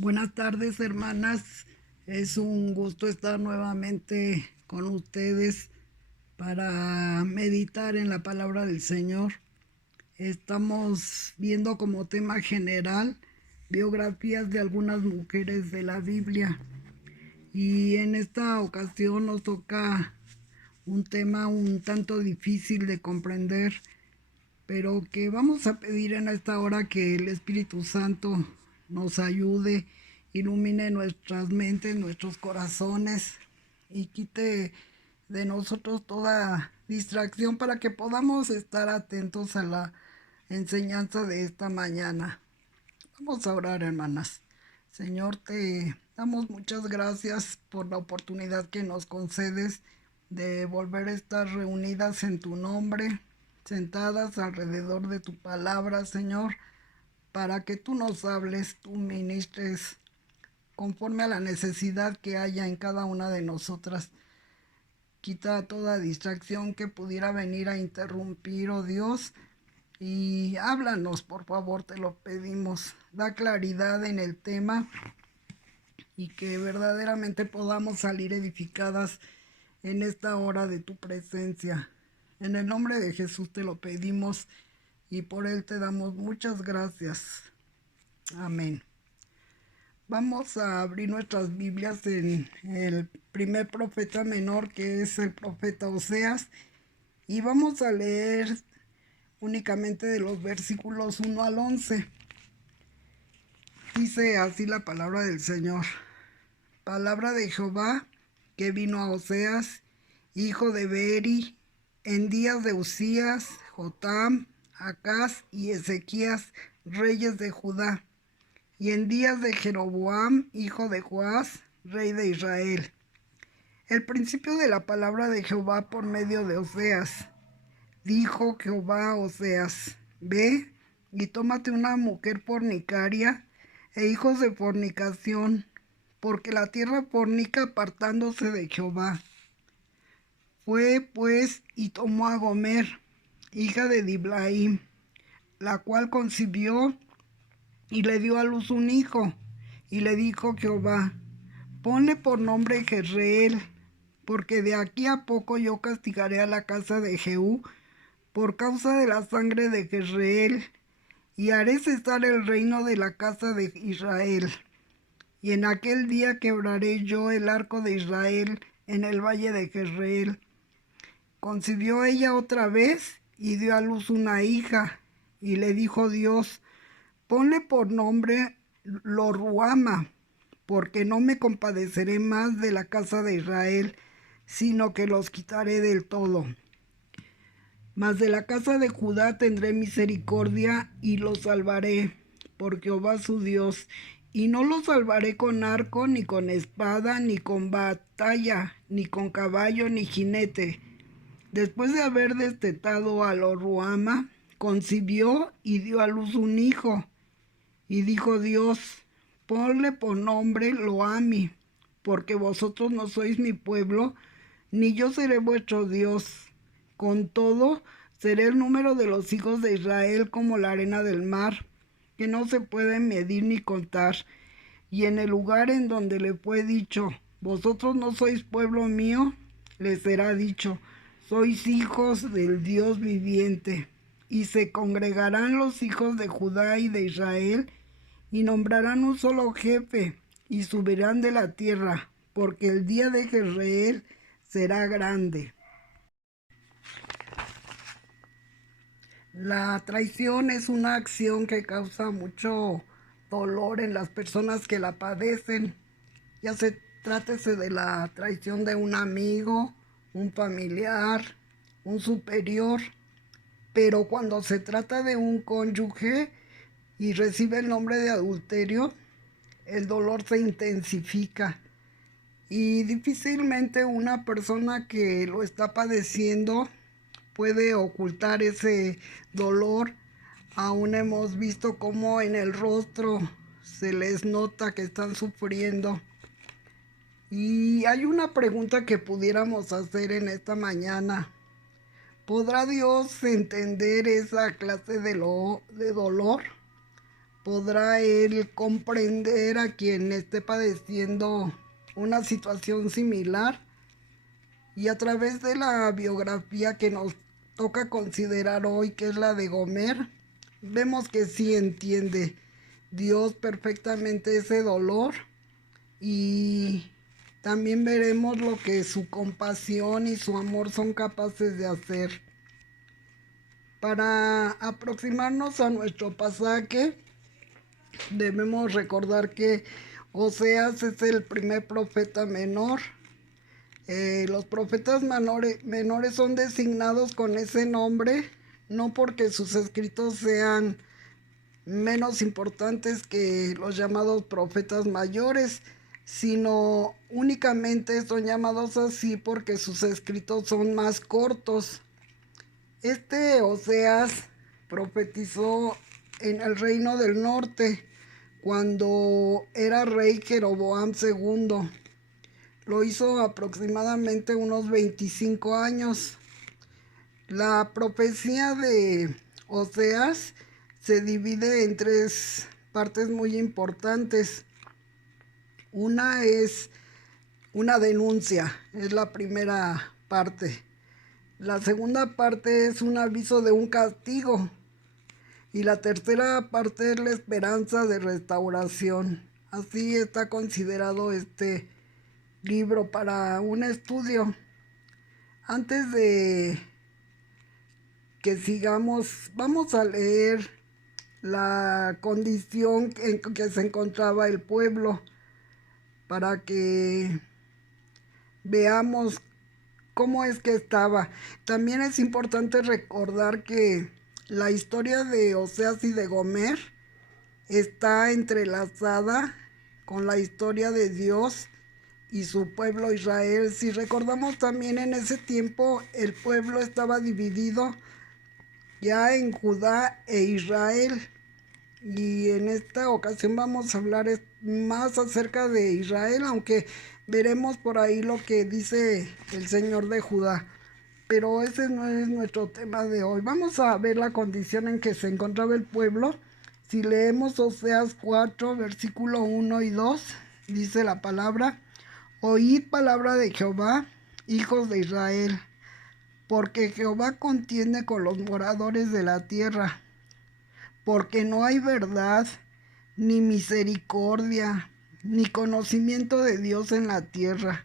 Buenas tardes, hermanas. Es un gusto estar nuevamente con ustedes para meditar en la palabra del Señor. Estamos viendo como tema general biografías de algunas mujeres de la Biblia. Y en esta ocasión nos toca un tema un tanto difícil de comprender, pero que vamos a pedir en esta hora que el Espíritu Santo nos ayude, ilumine nuestras mentes, nuestros corazones y quite de nosotros toda distracción para que podamos estar atentos a la enseñanza de esta mañana. Vamos a orar, hermanas. Señor, te damos muchas gracias por la oportunidad que nos concedes de volver a estar reunidas en tu nombre, sentadas alrededor de tu palabra, Señor, para que tú nos hables, tú ministres conforme a la necesidad que haya en cada una de nosotras. Quita toda distracción que pudiera venir a interrumpir, oh Dios, y háblanos, por favor, te lo pedimos. Da claridad en el tema y que verdaderamente podamos salir edificadas en esta hora de tu presencia. En el nombre de Jesús te lo pedimos y por él te damos muchas gracias. Amén. Vamos a abrir nuestras Biblias en el primer profeta menor, que es el profeta Oseas, y vamos a leer únicamente de los versículos 1 al 11. Dice así la palabra del Señor. Palabra de Jehová que vino a Oseas, hijo de Beeri, en días de Usías, Jotam, Acaz y Ezequías, reyes de Judá, y en días de Jeroboam, hijo de Joás, rey de Israel. El principio de la palabra de Jehová por medio de Oseas. Dijo Jehová a Oseas: ve y tómate una mujer fornicaria e hijos de fornicación, porque la tierra fornica apartándose de Jehová. Fue pues y tomó a Gomer, hija de Diblaim, la cual concibió y le dio a luz un hijo, y le dijo Jehová: ponle por nombre Jezreel, porque de aquí a poco yo castigaré a la casa de Jehú por causa de la sangre de Jezreel, y haré cesar el reino de la casa de Israel. Y en aquel día quebraré yo el arco de Israel en el valle de Jezreel. Concibió ella otra vez y dio a luz una hija, y le dijo Dios: ponle por nombre Lo-ruhama, porque no me compadeceré más de la casa de Israel, sino que los quitaré del todo. Mas de la casa de Judá tendré misericordia y los salvaré, por Jehová su Dios, y no los salvaré con arco, ni con espada, ni con batalla, ni con caballo, ni jinete. Después de haber destetado a Lo-ruhama, concibió y dio a luz un hijo. Y dijo Dios: ponle por nombre Lo-ammi, porque vosotros no sois mi pueblo, ni yo seré vuestro Dios. Con todo, seré el número de los hijos de Israel como la arena del mar, que no se puede medir ni contar. Y en el lugar en donde le fue dicho: vosotros no sois pueblo mío, les será dicho: sois hijos del Dios viviente. Y se congregarán los hijos de Judá y de Israel, y nombrarán un solo jefe, y subirán de la tierra, porque el día de Jezreel será grande. La traición es una acción que causa mucho dolor en las personas que la padecen, ya se trátese de la traición de un amigo, un familiar, un superior, pero cuando se trata de un cónyuge y recibe el nombre de adulterio, el dolor se intensifica y difícilmente una persona que lo está padeciendo puede ocultar ese dolor. Aún hemos visto cómo en el rostro se les nota que están sufriendo. Y hay una pregunta que pudiéramos hacer en esta mañana. ¿Podrá Dios entender esa clase de dolor? podrá él comprender a quien esté padeciendo una situación similar. Y a través de la biografía que nos toca considerar hoy, que es la de Gomer, vemos que sí entiende Dios perfectamente ese dolor, y también veremos lo que su compasión y su amor son capaces de hacer. Para aproximarnos a nuestro pasaje, debemos recordar que Oseas es el primer profeta menor. Los profetas menores son designados con ese nombre, no porque sus escritos sean menos importantes que los llamados profetas mayores, sino únicamente son llamados así porque sus escritos son más cortos. Este Oseas profetizó en el reino del norte cuando era rey Jeroboam II. Lo hizo aproximadamente unos 25 años. La profecía de Oseas se divide en tres partes muy importantes. Una es una denuncia, es la primera parte. La segunda parte es un aviso de un castigo. Y la tercera parte es la esperanza de restauración. Así está considerado este libro para un estudio. Antes de que sigamos, vamos a leer la condición en que se encontraba el pueblo para que veamos cómo es que estaba. También es importante recordar que la historia de Oseas y de Gomer está entrelazada con la historia de Dios y su pueblo Israel. Si recordamos, también en ese tiempo el pueblo estaba dividido ya en Judá e Israel. Y en esta ocasión vamos a hablar más acerca de Israel, aunque veremos por ahí lo que dice el Señor de Judá. Pero ese no es nuestro tema de hoy. Vamos a ver la condición en que se encontraba el pueblo. Si leemos Oseas 4, versículo 1 y 2, dice la palabra: Oíd palabra de Jehová, hijos de Israel, porque Jehová contiende con los moradores de la tierra, porque no hay verdad, ni misericordia, ni conocimiento de Dios en la tierra.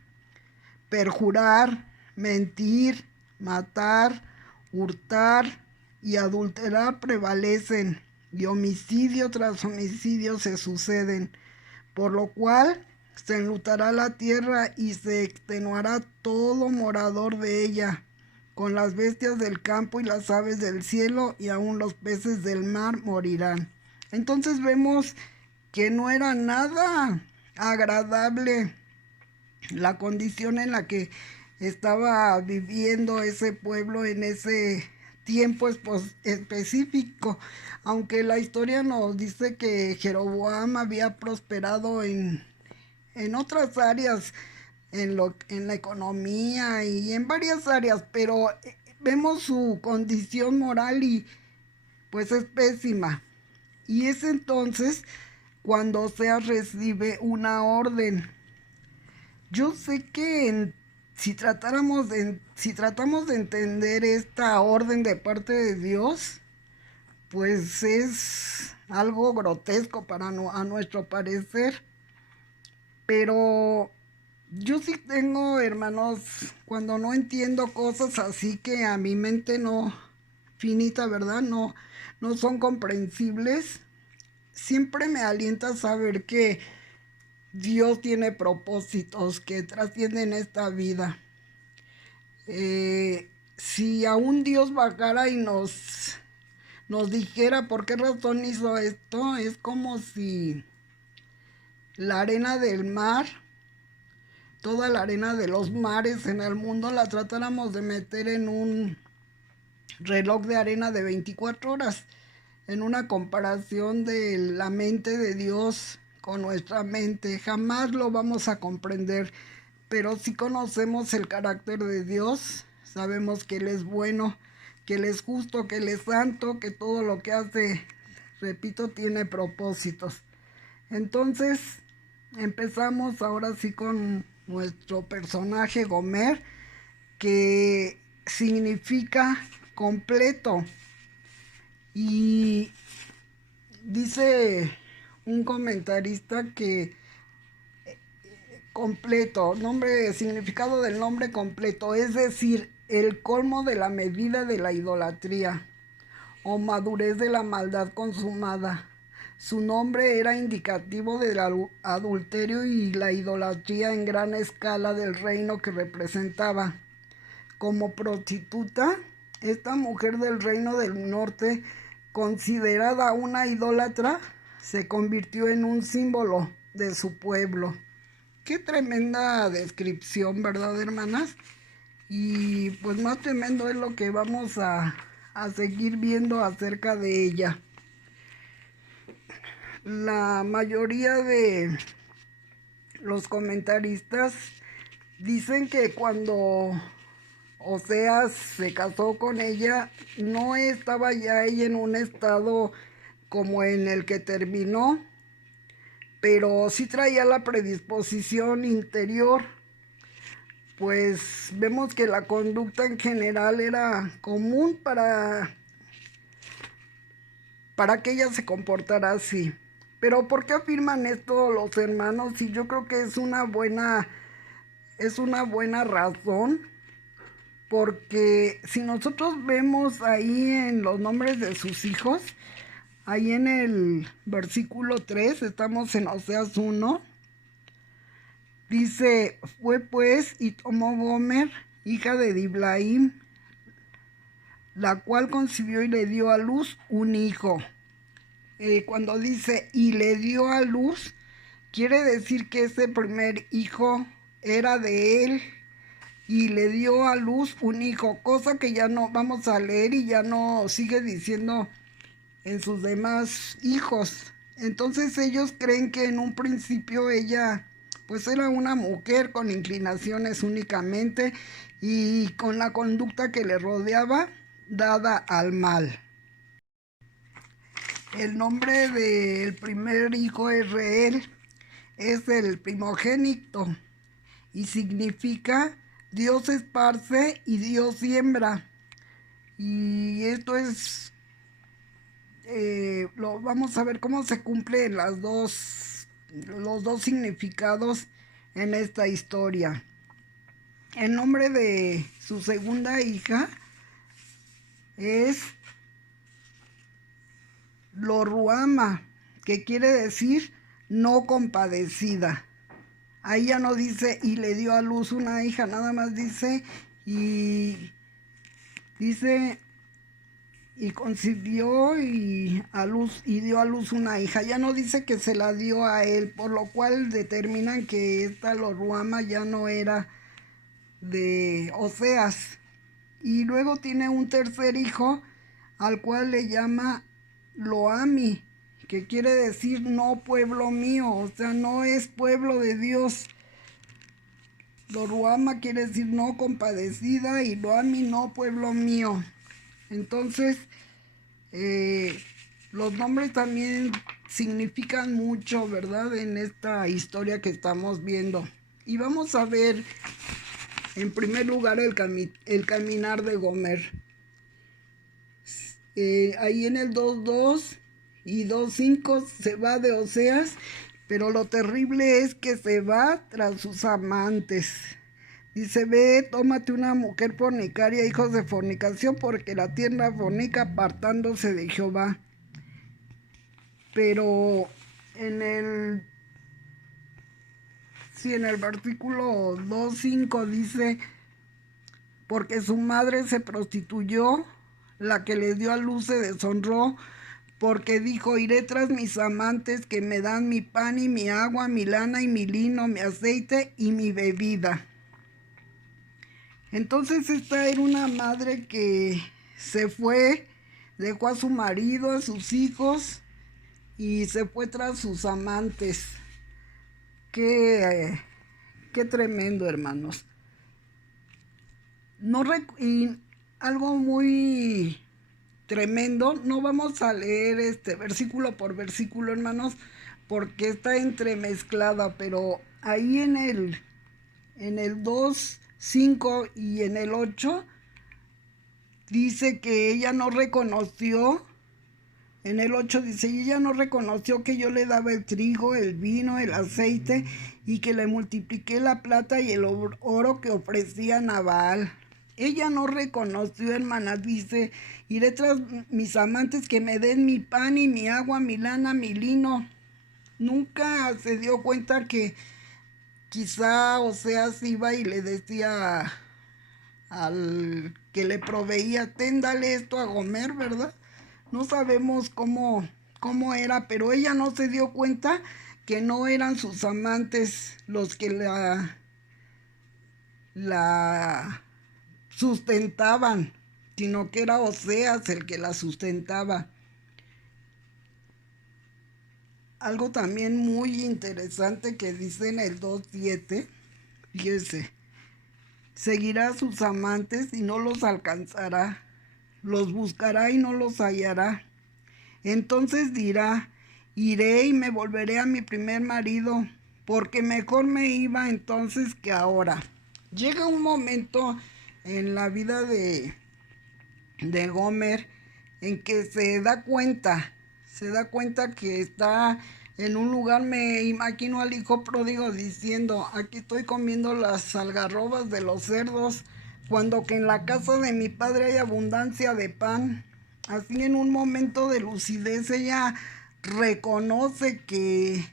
Perjurar, mentir, matar, hurtar y adulterar prevalecen, y homicidio tras homicidio se suceden, por lo cual se enlutará la tierra y se extenuará todo morador de ella, con las bestias del campo y las aves del cielo, y aun los peces del mar morirán. Entonces vemos que no era nada agradable la condición en la que estaba viviendo ese pueblo en ese tiempo específico, aunque la historia nos dice que Jeroboam había prosperado en otras áreas, en la economía y en varias áreas, pero vemos su condición moral y pues es pésima. Y es entonces cuando Oseas recibe una orden. Yo sé que si tratamos de entender esta orden de parte de Dios, pues es algo grotesco a nuestro parecer. Pero yo sí tengo, hermanos, cuando no entiendo cosas así que a mi mente no finita, ¿verdad? No son comprensibles. Siempre me alienta saber que Dios tiene propósitos que trascienden esta vida. Si aún Dios bajara y nos dijera por qué razón hizo esto, es como si la arena del mar, toda la arena de los mares en el mundo, la tratáramos de meter en un reloj de arena de 24 horas, en una comparación de la mente de Dios con nuestra mente. Jamás lo vamos a comprender, pero si conocemos el carácter de Dios, sabemos que Él es bueno, que Él es justo, que Él es santo, que todo lo que hace repito, tiene propósitos. Entonces, empezamos ahora sí con nuestro personaje Gomer, que significa completo. Y dice un comentarista que completo, nombre, significado del nombre completo, es decir, el colmo de la medida de la idolatría o madurez de la maldad consumada. Su nombre era indicativo del adulterio y la idolatría en gran escala del reino que representaba. Como prostituta, esta mujer del reino del norte, considerada una idólatra, se convirtió en un símbolo de su pueblo. Qué tremenda descripción, ¿verdad, hermanas? Y pues más tremendo es lo que vamos a seguir viendo acerca de ella. La mayoría de los comentaristas dicen que cuando Oseas se casó con ella, no estaba ya ella en un estado como en el que terminó, pero sí traía la predisposición interior, pues vemos que la conducta en general era común para que ella se comportara así. Pero ¿por qué afirman esto los hermanos? Y yo creo que es una buena razón, porque si nosotros vemos ahí en los nombres de sus hijos, ahí en el versículo 3, estamos en Oseas 1, dice, fue pues y tomó Gomer, hija de Diblaim, la cual concibió y le dio a luz un hijo. Cuando dice y le dio a luz, quiere decir que ese primer hijo era de él y le dio a luz un hijo, cosa que ya no vamos a leer y ya no sigue diciendo en sus demás hijos. Entonces ellos creen que en un principio ella pues era una mujer con inclinaciones únicamente y con la conducta que le rodeaba dada al mal. El nombre del primer hijo Israel es el primogénito y significa Dios esparce y Dios siembra. Y esto es, lo vamos a ver cómo se cumplen los dos significados en esta historia. El nombre de su segunda hija es Lo-ruhama, que quiere decir no compadecida. Ahí ya no dice y le dio a luz una hija, nada más dice y concibió y dio a luz una hija. Ya no dice que se la dio a él, por lo cual determinan que esta Lo-ruhama ya no era de Oseas. Y luego tiene un tercer hijo al cual le llama Lo-ami, que quiere decir no pueblo mío, o sea, no es pueblo de Dios. Lo-ruhama quiere decir no compadecida y Lo-ami no pueblo mío. Entonces, los nombres también significan mucho, ¿verdad? En esta historia que estamos viendo. Y vamos a ver, en primer lugar, el caminar de Gomer. Ahí en el 2.2 y 2.5 se va de Oseas, pero lo terrible es que se va tras sus amantes. Dice, ve, tómate una mujer fornicaria, hijos de fornicación, porque la tierra fornica apartándose de Jehová. Pero en el versículo 2.5 dice, porque su madre se prostituyó, la que le dio a luz se deshonró, porque dijo, iré tras mis amantes que me dan mi pan y mi agua, mi lana y mi lino, mi aceite y mi bebida. Entonces esta era una madre que se fue, dejó a su marido, a sus hijos y se fue tras sus amantes. Qué tremendo, hermanos. Y algo muy tremendo. No vamos a leer versículo por versículo, hermanos, porque está entremezclada, pero ahí en el 2, 5 y en el 8 dice que ella no reconoció. En el 8 dice, y ella no reconoció que yo le daba el trigo, el vino, el aceite, y que le multipliqué la plata y el oro que ofrecían a Baal. Ella no reconoció, hermana, dice, iré tras mis amantes que me den mi pan y mi agua, mi lana, mi lino. Nunca se dio cuenta que quizá Oseas iba y le decía al que le proveía, ten, dale esto a Gomer, ¿verdad? No sabemos cómo era, pero ella no se dio cuenta que no eran sus amantes los que la sustentaban, sino que era Oseas el que la sustentaba. Algo también muy interesante que dice en el 2:7, fíjese, seguirá a sus amantes y no los alcanzará, los buscará y no los hallará. Entonces dirá, iré y me volveré a mi primer marido, porque mejor me iba entonces que ahora. Llega un momento en la vida de Gomer en que se da cuenta que está en un lugar. Me imagino al hijo pródigo diciendo, aquí estoy comiendo las algarrobas de los cerdos, cuando que en la casa de mi padre hay abundancia de pan. Así, en un momento de lucidez, ella reconoce que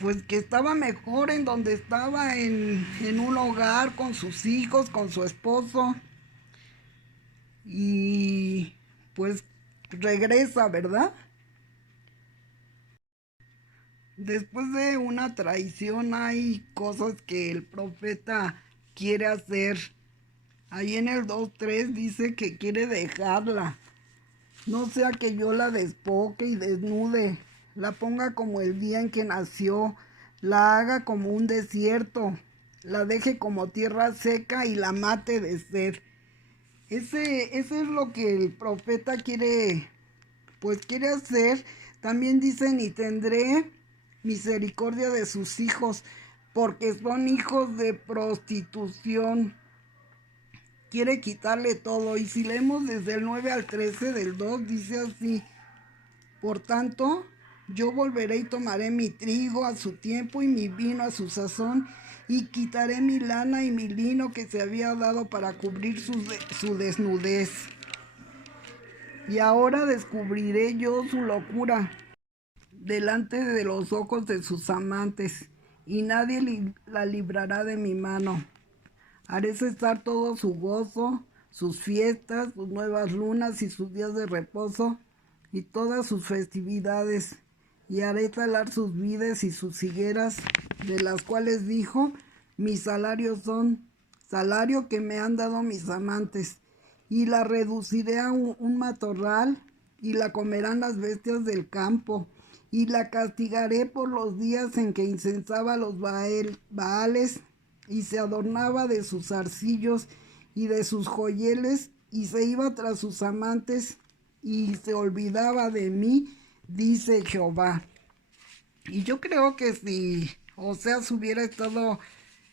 pues que estaba mejor en donde estaba, en un hogar con sus hijos, con su esposo, y pues regresa, ¿verdad? Después de una traición hay cosas que el profeta quiere hacer. Ahí en el 2:3 dice que quiere dejarla. No sea que yo la despoje y desnude, la ponga como el día en que nació, la haga como un desierto, la deje como tierra seca y la mate de sed. Ese es lo que el profeta quiere hacer. También dicen, y tendré misericordia de sus hijos, porque son hijos de prostitución. Quiere quitarle todo. Y si leemos desde el 9 al 13 del 2, dice así, por tanto, yo volveré y tomaré mi trigo a su tiempo y mi vino a su sazón, y quitaré mi lana y mi lino que se había dado para cubrir su desnudez. Y ahora descubriré yo su locura delante de los ojos de sus amantes, y nadie la librará de mi mano. Haré cesar todo su gozo, sus fiestas, sus nuevas lunas y sus días de reposo, y todas sus festividades, y haré talar sus vides y sus higueras, de las cuales dijo, mis salarios son salario que me han dado mis amantes, y la reduciré a un matorral, y la comerán las bestias del campo, y la castigaré por los días en que incensaba a los Baales, y se adornaba de sus zarcillos y de sus joyeles, y se iba tras sus amantes, y se olvidaba de mí, dice Jehová. Y yo creo que si Oseas hubiera estado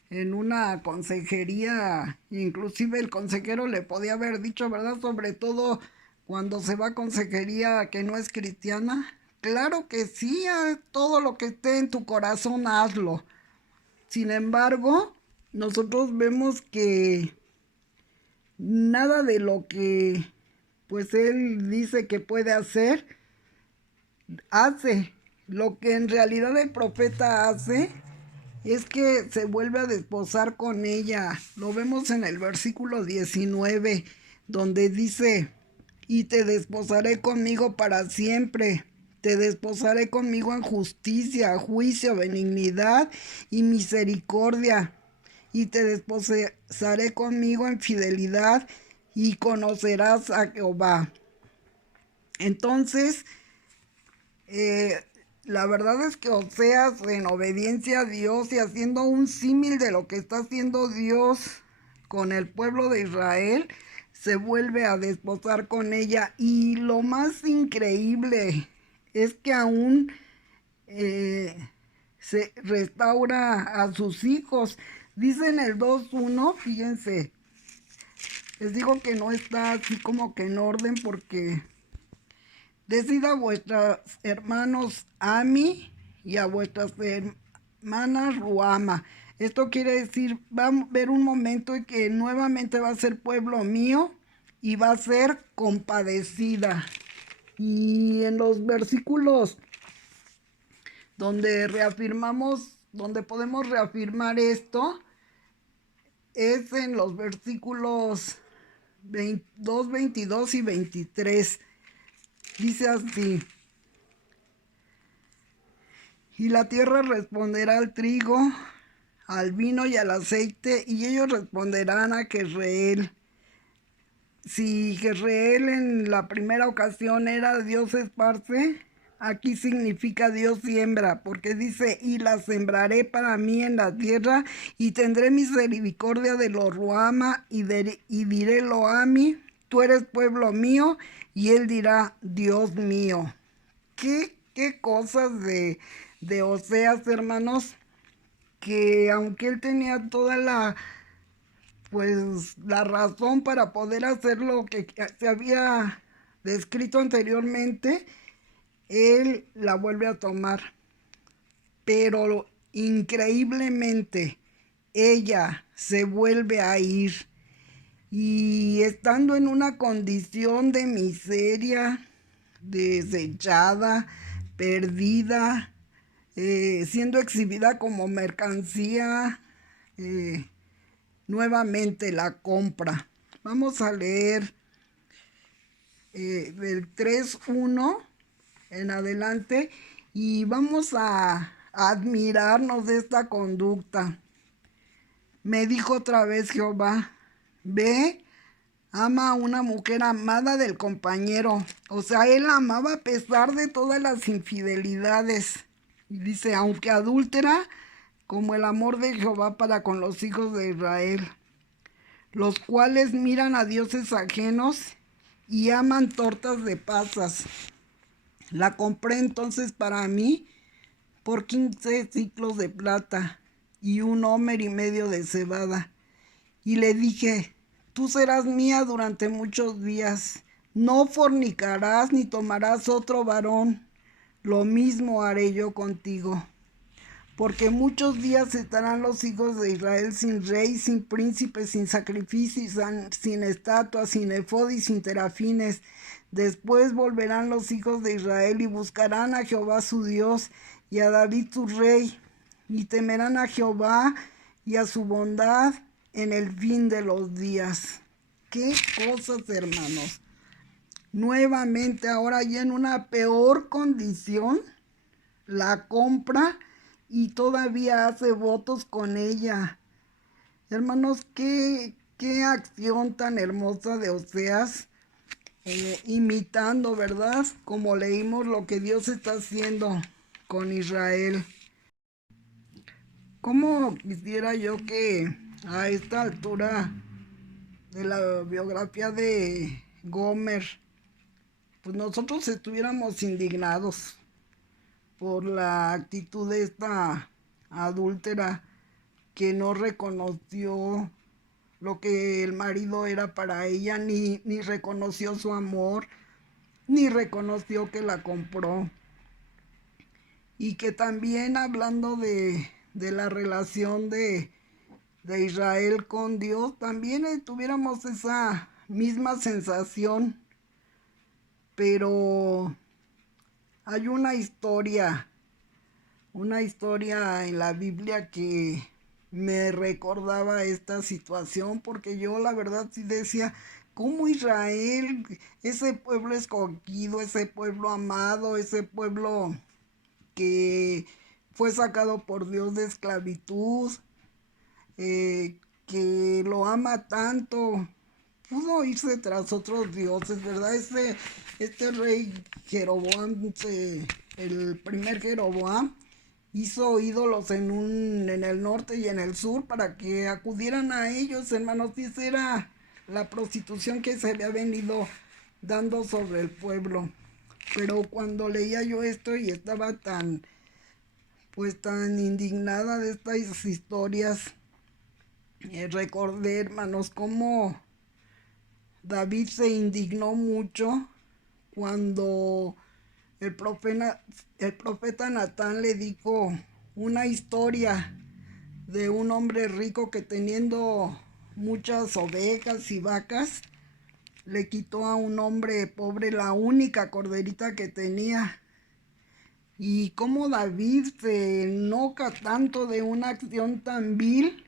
en una consejería, inclusive el consejero le podía haber dicho, ¿verdad? Sobre todo cuando se va a consejería que no es cristiana. Claro que sí, todo lo que esté en tu corazón, hazlo. Sin embargo, nosotros vemos que nada de lo que pues él dice que puede hacer, hace. Lo que en realidad el profeta hace es que se vuelve a desposar con ella. Lo vemos en el versículo 19, donde dice, y te desposaré conmigo para siempre. Te desposaré conmigo en justicia, juicio, benignidad y misericordia. Y te desposaré conmigo en fidelidad, y conocerás a Jehová. Entonces, la verdad es que Oseas, en obediencia a Dios y haciendo un símil de lo que está haciendo Dios con el pueblo de Israel, se vuelve a desposar con ella. Y lo más increíble es que aún se restaura a sus hijos. Dice en el 2:1, fíjense, les digo que no está así como que en orden porque decida a vuestros hermanos Ami y a vuestras hermanas Ruama. Esto quiere decir, va a haber un momento en que nuevamente va a ser pueblo mío y va a ser compadecida. Y en los versículos donde donde podemos reafirmar esto, es en los versículos 22, 22 y 23. Dice así: y la tierra responderá al trigo, al vino y al aceite, y ellos responderán a Jezreel. Si Jezreel en la primera ocasión era Dios esparce, aquí significa Dios siembra, porque dice, y la sembraré para mí en la tierra, y tendré misericordia de los Ruama, y diré lo a mí, tú eres pueblo mío, y él dirá, Dios mío. ¿Qué cosas de Oseas, hermanos? Que aunque él tenía toda la razón para poder hacer lo que se había descrito anteriormente, él la vuelve a tomar. Pero increíblemente, ella se vuelve a ir. Y estando en una condición de miseria, desechada, perdida, siendo exhibida como mercancía, nuevamente la compra. Vamos a leer del 3:1 en adelante y vamos a admirarnos de esta conducta. Me dijo otra vez Jehová, ve, ama a una mujer amada del compañero. O sea, él la amaba a pesar de todas las infidelidades. Y dice, aunque adúltera, como el amor de Jehová para con los hijos de Israel, los cuales miran a dioses ajenos y aman tortas de pasas. La compré entonces para mí por 15 ciclos de plata y 1,5 homer de cebada. Y le dije, tú serás mía durante muchos días. No fornicarás ni tomarás otro varón. Lo mismo haré yo contigo. Porque muchos días estarán los hijos de Israel sin rey, sin príncipe, sin sacrificio, sin estatua, sin efod y sin terafines. Después volverán los hijos de Israel y buscarán a Jehová su Dios y a David su rey, y temerán a Jehová y a su bondad en el fin de los días. ¡Qué cosas, hermanos! Nuevamente, ahora ya en una peor condición, la compra y todavía hace votos con ella. Hermanos, qué acción tan hermosa de Oseas, imitando, ¿verdad? Como leímos lo que Dios está haciendo con Israel. ¿Cómo quisiera yo que a esta altura de la biografía de Gomer, pues nosotros estuviéramos indignados por la actitud de esta adúltera que no reconoció lo que el marido era para ella, ni reconoció su amor, ni reconoció que la compró? Y que también hablando de la relación de Israel con Dios, también tuviéramos esa misma sensación. Pero hay una historia en la Biblia que me recordaba esta situación, porque yo la verdad sí decía, ¿cómo Israel, ese pueblo escogido, ese pueblo amado, ese pueblo que fue sacado por Dios de esclavitud, que lo ama tanto, pudo irse tras otros dioses, ¿verdad? Este rey Jeroboam, el primer Jeroboam, hizo ídolos en el norte y en el sur para que acudieran a ellos, hermanos. Y esa era la prostitución que se había venido dando sobre el pueblo. Pero cuando leía yo esto y estaba tan indignada de estas historias, recordé, hermanos, cómo David se indignó mucho cuando el profeta Natán le dijo una historia de un hombre rico que, teniendo muchas ovejas y vacas, le quitó a un hombre pobre la única corderita que tenía. Y cómo David se enoja tanto de una acción tan vil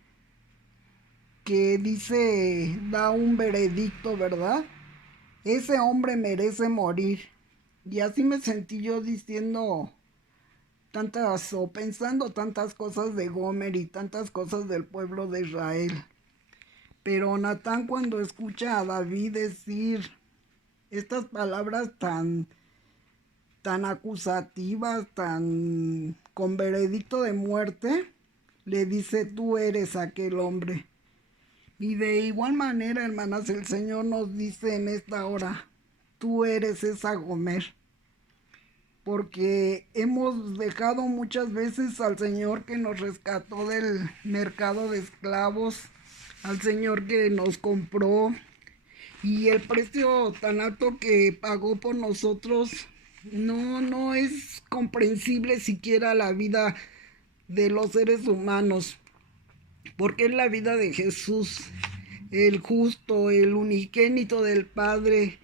que dice, da un veredicto, ¿verdad? Ese hombre merece morir. Y así me sentí yo diciendo tantas o pensando tantas cosas de Gomer y tantas cosas del pueblo de Israel. Pero Natán, cuando escucha a David decir estas palabras tan acusativas, tan con veredicto de muerte, le dice: tú eres aquel hombre. Y de igual manera, hermanas, el Señor nos dice en esta hora: tú eres esa Gomer. Porque hemos dejado muchas veces al Señor que nos rescató del mercado de esclavos, al Señor que nos compró, y el precio tan alto que pagó por nosotros no es comprensible siquiera la vida de los seres humanos, porque es la vida de Jesús, el justo, el unigénito del Padre,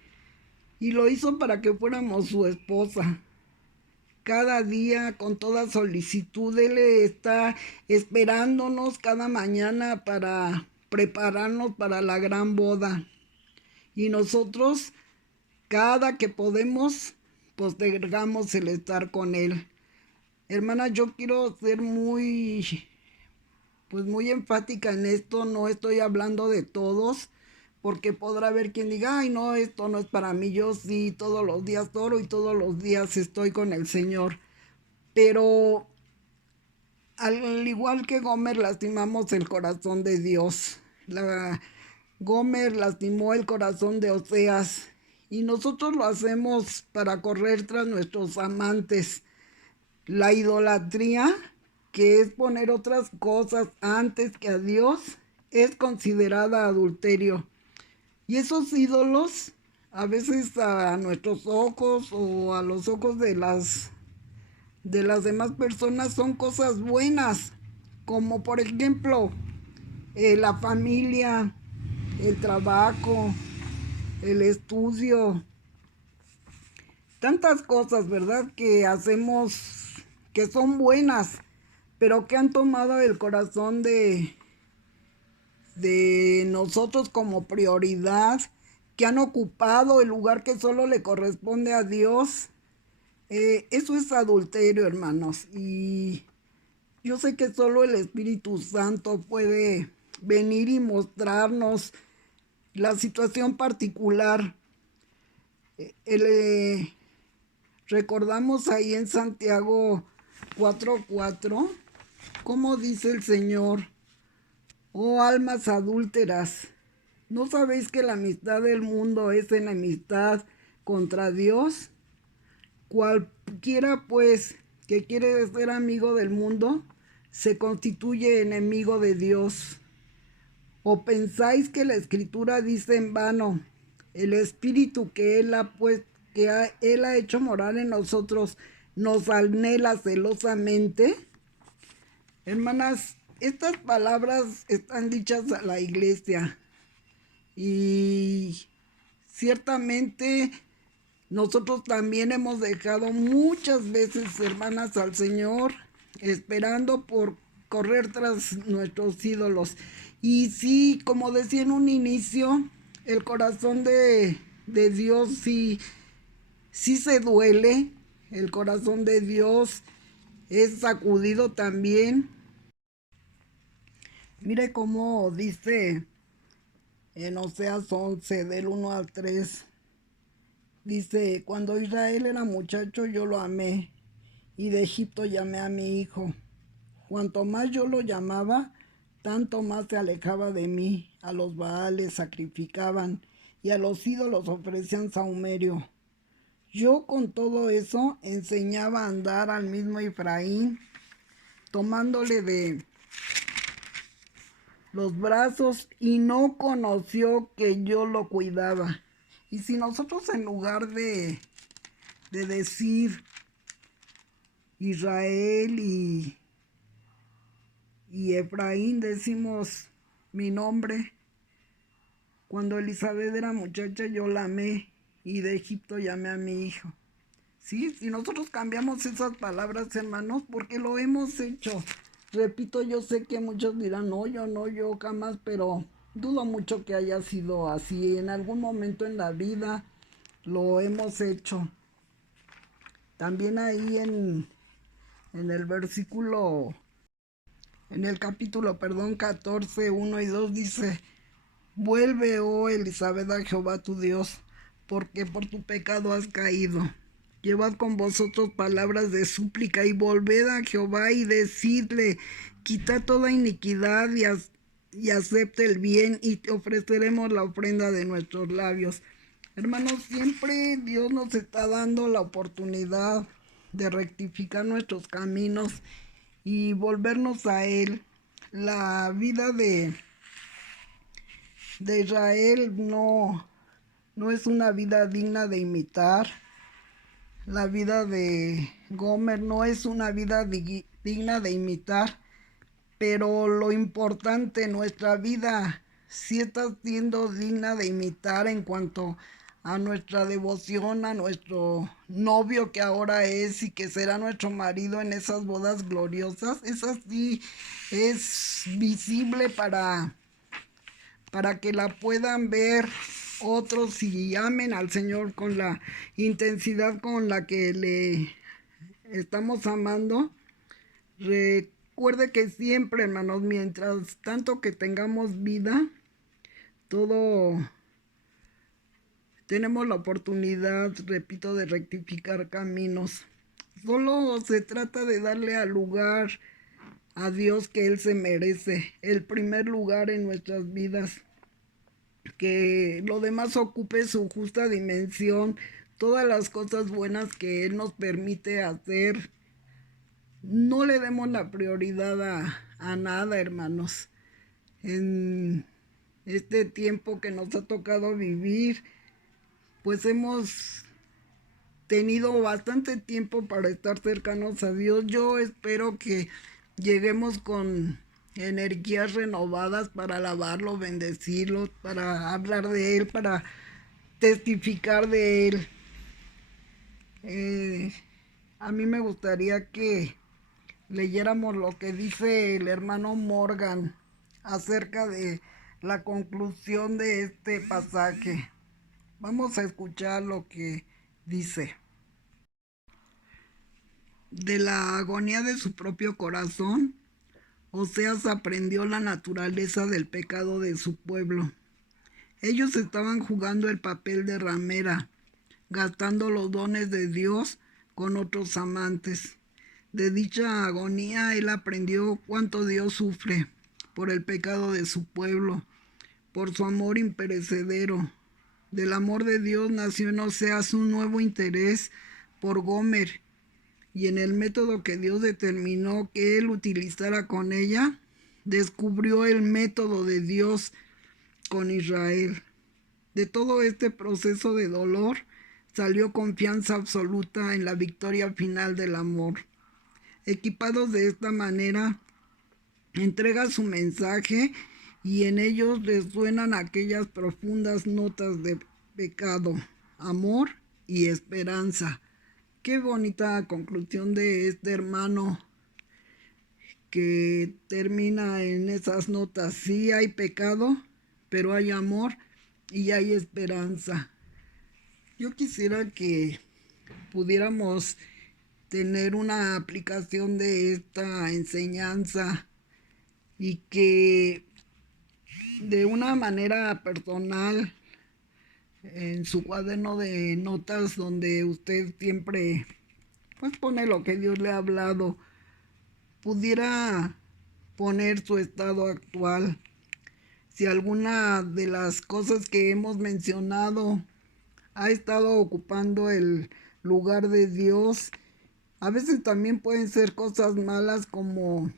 y lo hizo para que fuéramos su esposa. Cada día, con toda solicitud, Él está esperándonos cada mañana para prepararnos para la gran boda. Y nosotros, cada que podemos, postergamos el estar con Él. Hermanas, yo quiero ser muy enfática en esto. No estoy hablando de todos, porque podrá haber quien diga: ay, no, esto no es para mí. Yo sí, todos los días oro y todos los días estoy con el Señor. Pero al igual que Gomer, lastimamos el corazón de Dios. Gomer lastimó el corazón de Oseas, y nosotros lo hacemos para correr tras nuestros amantes. La idolatría, que es poner otras cosas antes que a Dios, es considerada adulterio. Y esos ídolos, a veces a nuestros ojos o a los ojos de las demás personas, son cosas buenas, como por ejemplo la familia, el trabajo, el estudio, tantas cosas, ¿verdad?, que hacemos que son buenas, pero que han tomado el corazón de nosotros como prioridad, que han ocupado el lugar que solo le corresponde a Dios. Eso es adulterio, hermanos, y yo sé que solo el Espíritu Santo puede venir y mostrarnos la situación particular. Recordamos ahí en Santiago 4:4, cómo dice el Señor: oh almas adúlteras, ¿no sabéis que la amistad del mundo es enemistad contra Dios? Cualquiera pues que quiere ser amigo del mundo se constituye enemigo de Dios. ¿O pensáis que la Escritura dice en vano: el Espíritu que Él ha hecho morar en nosotros nos anhela celosamente? Hermanas, estas palabras están dichas a la iglesia, y ciertamente nosotros también hemos dejado muchas veces, hermanas, al Señor, esperando por correr tras nuestros ídolos. Y sí, como decía en un inicio, el corazón de Dios sí se duele. El corazón de Dios es sacudido también. Mire cómo dice en Oseas 11, del 1 al 3. Dice: cuando Israel era muchacho, yo lo amé, y de Egipto llamé a mi hijo. Cuanto más yo lo llamaba, tanto más se alejaba de mí. A los Baales sacrificaban y a los ídolos ofrecían sahumerio. Yo con todo eso enseñaba a andar al mismo Efraín, tomándole de los brazos, y no conoció que yo lo cuidaba. Y si nosotros, en lugar de decir Israel y Efraín, decimos mi nombre, cuando Elizabeth era muchacha yo la amé, y de Egipto llamé a mi hijo. Sí, si nosotros cambiamos esas palabras, hermanos, porque lo hemos hecho. Repito, yo sé que muchos dirán, no, yo jamás, pero dudo mucho que haya sido así. En algún momento en la vida lo hemos hecho. También ahí en el versículo, en el capítulo, 14, 1 y 2 dice: vuelve, oh Elizabeth, a Jehová tu Dios, porque por tu pecado has caído. Llevad con vosotros palabras de súplica y volved a Jehová y decidle: quita toda iniquidad y acepte el bien, y te ofreceremos la ofrenda de nuestros labios. Hermanos, siempre Dios nos está dando la oportunidad de rectificar nuestros caminos y volvernos a Él. La vida de Israel no es una vida digna de imitar. La vida de Gomer no es una vida digna de imitar, pero lo importante, nuestra vida sí está siendo digna de imitar en cuanto a nuestra devoción a nuestro novio, que ahora es y que será nuestro marido en esas bodas gloriosas. Esa sí es visible para que la puedan ver otros y amen al Señor con la intensidad con la que le estamos amando. Recuerde que siempre, hermanos, mientras tanto que tengamos vida, todo tenemos la oportunidad, repito, de rectificar caminos. Solo se trata de darle al lugar a Dios que Él se merece, el primer lugar en nuestras vidas. Que lo demás ocupe su justa dimensión, todas las cosas buenas que Él nos permite hacer. No le demos la prioridad a nada, hermanos. En este tiempo que nos ha tocado vivir, pues hemos tenido bastante tiempo para estar cercanos a Dios. Yo espero que lleguemos con energías renovadas para alabarlo, bendecirlo, para hablar de Él, para testificar de Él. A mí me gustaría que leyéramos lo que dice el hermano Morgan acerca de la conclusión de este pasaje. Vamos a escuchar lo que dice. De la agonía de su propio corazón, Oseas aprendió la naturaleza del pecado de su pueblo. Ellos estaban jugando el papel de ramera, gastando los dones de Dios con otros amantes. De dicha agonía él aprendió cuánto Dios sufre por el pecado de su pueblo, por su amor imperecedero. Del amor de Dios nació en Oseas un nuevo interés por Gomer, y en el método que Dios determinó que él utilizara con ella, descubrió el método de Dios con Israel. De todo este proceso de dolor salió confianza absoluta en la victoria final del amor. Equipados de esta manera, entrega su mensaje y en ellos resuenan aquellas profundas notas de pecado, amor y esperanza. Qué bonita conclusión de este hermano que termina en esas notas. Sí hay pecado, pero hay amor y hay esperanza. Yo quisiera que pudiéramos tener una aplicación de esta enseñanza y que de una manera personal, en su cuaderno de notas donde usted siempre pues pone lo que Dios le ha hablado, pudiera poner su estado actual. Si alguna de las cosas que hemos mencionado ha estado ocupando el lugar de Dios, a veces también pueden ser cosas malas como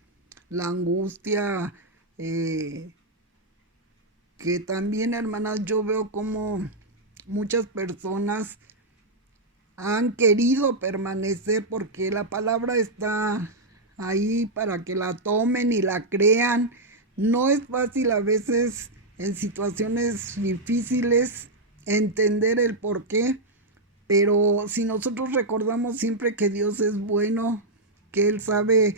la angustia, que también, hermanas, yo veo como muchas personas han querido permanecer porque la palabra está ahí para que la tomen y la crean. No es fácil a veces en situaciones difíciles entender el por qué, pero si nosotros recordamos siempre que Dios es bueno, que Él sabe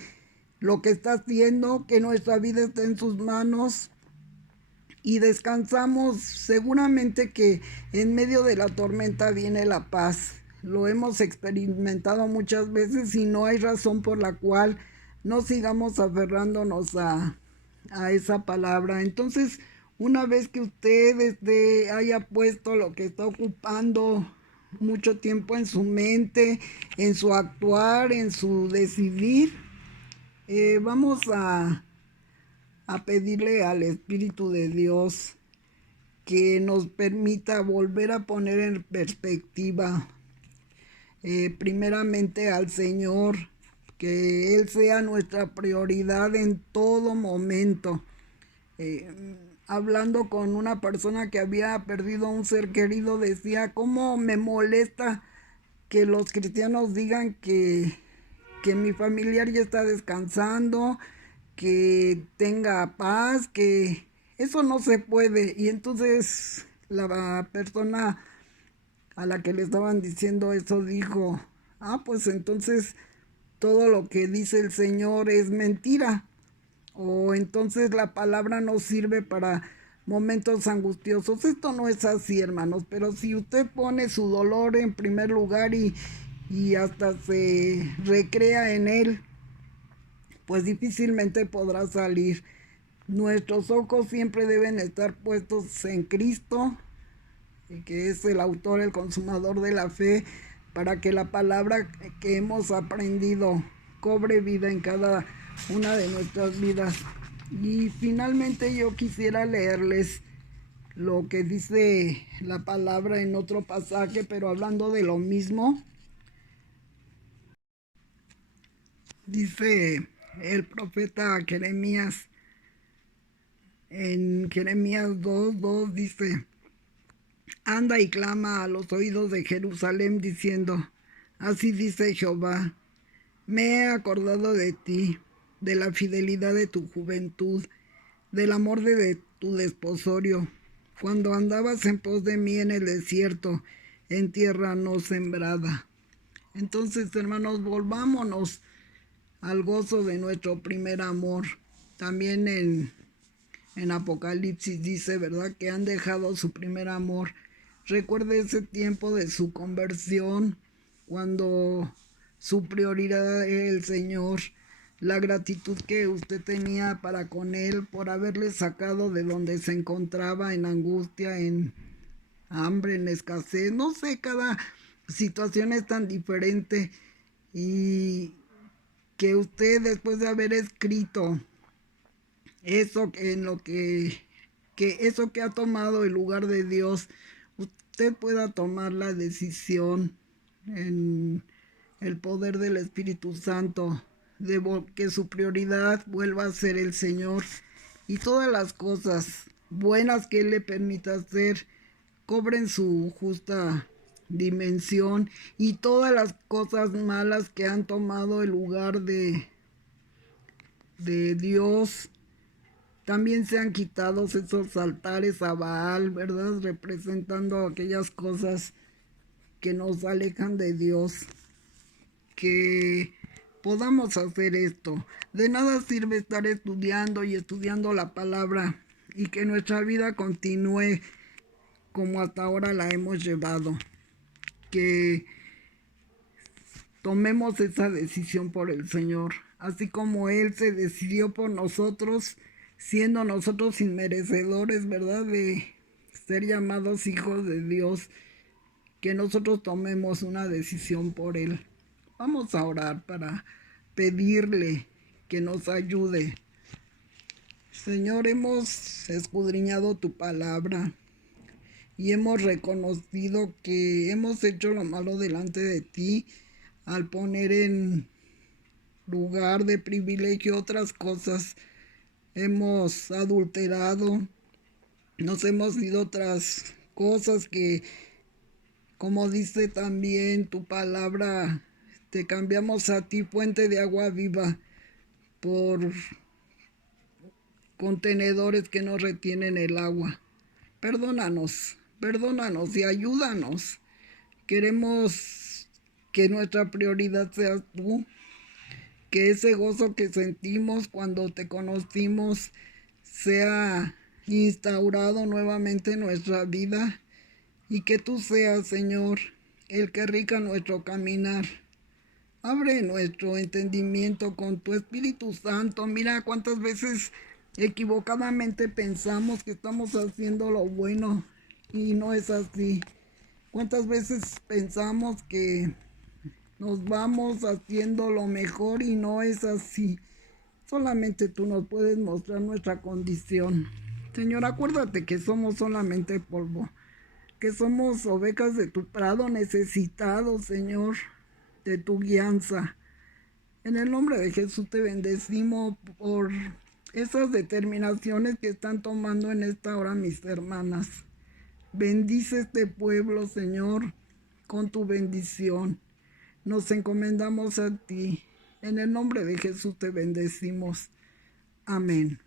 lo que está haciendo, que nuestra vida está en sus manos y descansamos, seguramente que en medio de la tormenta viene la paz. Lo hemos experimentado muchas veces y no hay razón por la cual no sigamos aferrándonos a esa palabra. Entonces, una vez que usted haya puesto lo que está ocupando mucho tiempo en su mente, en su actuar, en su decidir, vamos a pedirle al Espíritu de Dios que nos permita volver a poner en perspectiva, primeramente al Señor, que Él sea nuestra prioridad en todo momento. Hablando con una persona que había perdido a un ser querido, decía, ¿cómo me molesta que los cristianos digan que mi familiar ya está descansando, que tenga paz, que eso no se puede? Y entonces la persona a la que le estaban diciendo eso dijo, pues entonces todo lo que dice el Señor es mentira, o entonces la palabra no sirve para momentos angustiosos. Esto no es así, hermanos, pero si usted pone su dolor en primer lugar y hasta se recrea en él, pues difícilmente podrá salir. Nuestros ojos siempre deben estar puestos en Cristo, que es el autor, el consumador de la fe, para que la palabra que hemos aprendido cobre vida en cada una de nuestras vidas. Y finalmente yo quisiera leerles lo que dice la palabra en otro pasaje, pero hablando de lo mismo. Dice el profeta Jeremías, en Jeremías 2:2 dice, anda y clama a los oídos de Jerusalén diciendo, así dice Jehová, me he acordado de ti, de la fidelidad de tu juventud, del amor de tu desposorio, cuando andabas en pos de mí en el desierto, en tierra no sembrada. Entonces, hermanos, volvámonos al gozo de nuestro primer amor. También en Apocalipsis dice, ¿verdad?, que han dejado su primer amor. Recuerde ese tiempo de su conversión, cuando su prioridad era el Señor, la gratitud que usted tenía para con Él por haberle sacado de donde se encontraba, en angustia, en hambre, en escasez, no sé, cada situación es tan diferente, y que usted, después de haber escrito eso en lo que eso que ha tomado el lugar de Dios, usted pueda tomar la decisión en el poder del Espíritu Santo de que su prioridad vuelva a ser el Señor, y todas las cosas buenas que Él le permita hacer cobren su justa dimensión, y todas las cosas malas que han tomado el lugar de Dios también sean quitados, esos altares a Baal, ¿verdad?, representando aquellas cosas que nos alejan de Dios. Que podamos hacer esto. De nada sirve estar estudiando y estudiando la palabra y que nuestra vida continúe como hasta ahora la hemos llevado. Que tomemos esa decisión por el Señor, así como Él se decidió por nosotros, siendo nosotros inmerecedores, ¿verdad?, de ser llamados hijos de Dios, que nosotros tomemos una decisión por Él. Vamos a orar para pedirle que nos ayude Señor, hemos escudriñado tu palabra y hemos reconocido que hemos hecho lo malo delante de ti al poner en lugar de privilegio otras cosas. Hemos adulterado, nos hemos ido tras cosas que, como dice también tu palabra, te cambiamos a ti, fuente de agua viva, por contenedores que no retienen el agua. Perdónanos, perdónanos y ayúdanos. Queremos que nuestra prioridad seas tú, que ese gozo que sentimos cuando te conocimos sea instaurado nuevamente en nuestra vida y que tú seas, Señor, el que rica nuestro caminar. Abre nuestro entendimiento con tu Espíritu Santo. Mira cuántas veces equivocadamente pensamos que estamos haciendo lo bueno y no es así. Cuántas veces pensamos que nos vamos haciendo lo mejor y no es así. Solamente tú nos puedes mostrar nuestra condición. Señor, acuérdate que somos solamente polvo, que somos ovejas de tu prado necesitados, Señor, de tu guianza. En el nombre de Jesús te bendecimos por esas determinaciones que están tomando en esta hora mis hermanas. Bendice este pueblo, Señor, con tu bendición. Nos encomendamos a ti. En el nombre de Jesús te bendecimos. Amén.